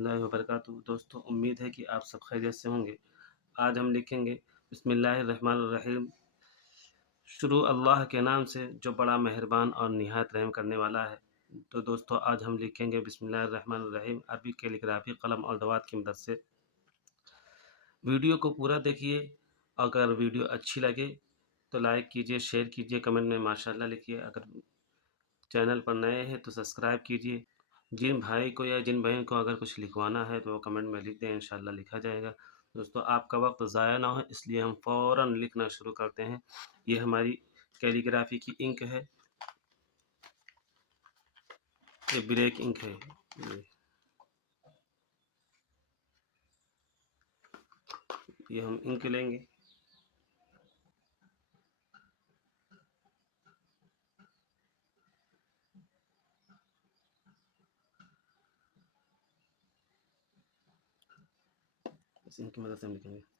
रहमतुल्लाहि व बरकातुहू। दोस्तों, उम्मीद है कि आप सब खैरियत से होंगे। आज हम लिखेंगे बिस्मिल्लाहिर्रहमानिर्रहीम। शुरू अल्लाह के नाम से जो बड़ा मेहरबान और निहायत रहम करने वाला है। तो दोस्तों, आज हम लिखेंगे बिस्मिल्लाहिर्रहमानिर्रहीम अरबी कैलीग्राफी कलम और दवात की मदद से। वीडियो को पूरा देखिए। अगर वीडियो अच्छी लगे तो लाइक कीजिए, शेयर कीजिए, कमेंट में माशाअल्लाह लिखिए। अगर चैनल पर नए हैं तो सब्सक्राइब कीजिए। जिन भाई को या जिन बहन को अगर कुछ लिखवाना है तो वो कमेंट में लिख दें, इंशाअल्लाह लिखा जाएगा। दोस्तों, आपका वक्त ज़ाया ना हो इसलिए हम फ़ौरन लिखना शुरू करते हैं। ये हमारी कैलीग्राफी की इंक है, ये ब्लैक इंक है। ये हम इंक लेंगे। इस इंक की मदद से हम लिखेंगे।